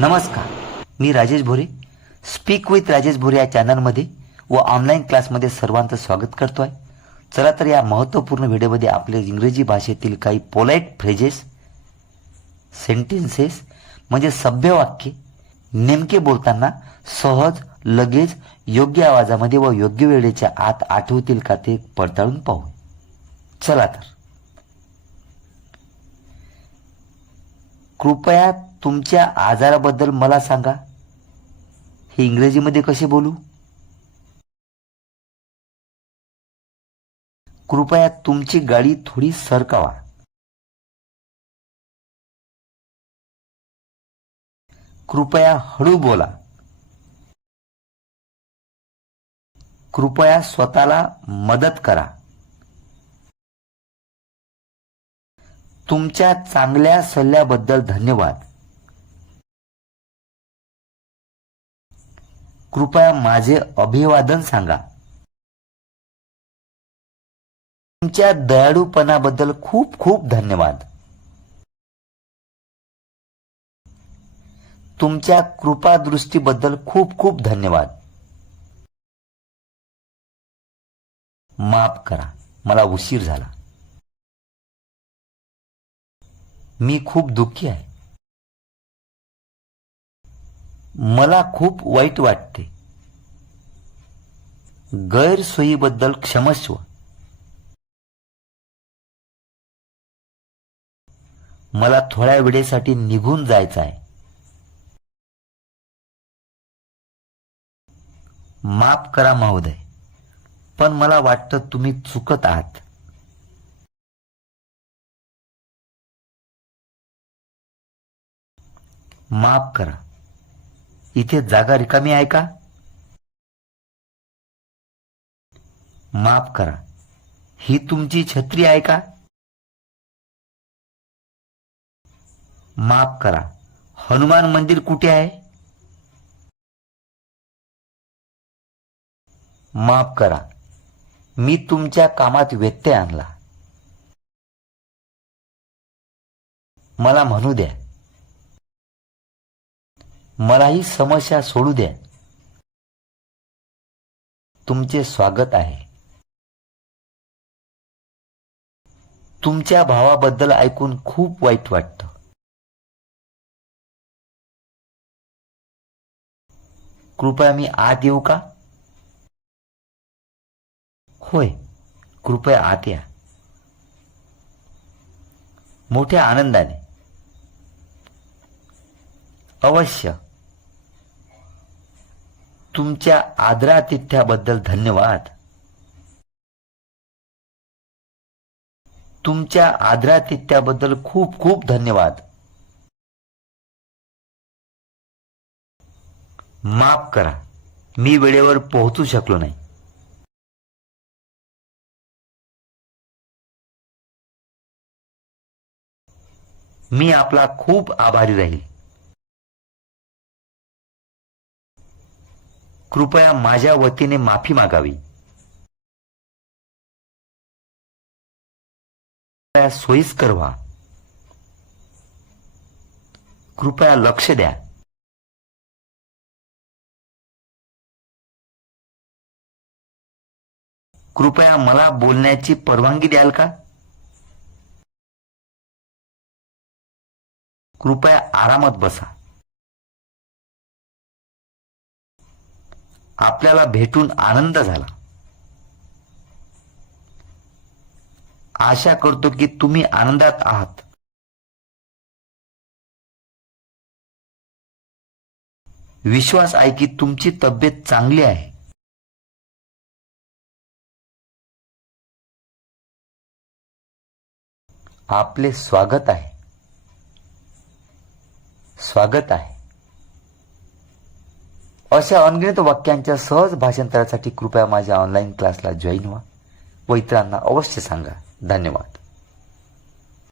नमस्कार, मी राजेश भोरे. Speak with Rajesh भोरे या चॅनलमध्ये व ऑनलाईन क्लासमध्ये सर्वांचं स्वागत करतोय. चला तर या महत्त्वपूर्ण व्हिडिओमध्ये आपले इंग्रजी भाषेतील काही पोलाईट फ्रेजेस, सेंटेन्सेस म्हणजे सभ्य वाक्ये नेमके बोलताना सहज, लगेच, योग्य आवाजामध्ये व योग्य वेळेच्या आत आठवतील का ते पडताळून पाहू. चला तर. कृपया तुमच्या आजाराबद्दल मला सांगा. हे इंग्रजीमध्ये कसे बोलू? कृपया तुमची गाडी थोडी सरकवा. कृपया हळू बोला. कृपया स्वतःला मदत करा. तुमच्या चांगल्या सल्ल्याबद्दल धन्यवाद. कृपया माझे अभिवादन सांगा. तुमच्या दयाळूपणाबद्दल खूप खूप धन्यवाद. तुमच्या कृपादृष्टीबद्दल खूप खूप धन्यवाद. माफ करा, मला उशीर झाला. मी खूप दुःखी आहे. मला खूप वाईट वाटते. गैरसोयीबद्दल क्षमस्व. मला थोड्या वेळेसाठी निघून जायचं आहे. माफ करा महोदय, पण मला वाटतं तुम्ही चुकत आहात. माफ करा, इथे जागा रिकामी आहे का? माफ करा, ही तुमची छत्री आहे का? माफ करा, हनुमान मंदिर कुठे आहे? माफ करा, मी तुमच्या कामात व्यत्यय आणला. मला म्हणू द्या. मला ही समस्या सोडू द्या. तुमचे स्वागत आहे. तुमच्या भावाबद्दल ऐकून खूप वाईट वाटतं. कृपया मी आत येऊ का? होय, कृपया आत या. मोठ्या आनंदाने. अवश्य. तुमच्या आदरातिथ्याबद्दल धन्यवाद. तुमच्या आदरातिथ्याबद्दल खूप खूप धन्यवाद. माफ करा, मी वेळेवर पोहोचू शकलो नाही. मी आपला खूप आभारी राहील. कृपया माझ्या वतीने माफी मागावी. कृपया सोयीस्कर व्हा. कृपया लक्ष द्या. कृपया मला बोलण्याची परवानगी द्याल का? कृपया आरामात बसा. आपल्याला भेटून आनंद झाला. आशा करतो की तुम्ही आनंदात आहात. विश्वास आहे की तुमची तब्येत चांगली आहे. आपले स्वागत आहे. स्वागत आहे. अशा अनगिनत वाक्यांच्या सहज भाषांतरासाठी कृपया माझ्या ऑनलाईन क्लासला जॉईन व्हा व इतरांना अवश्य सांगा. धन्यवाद.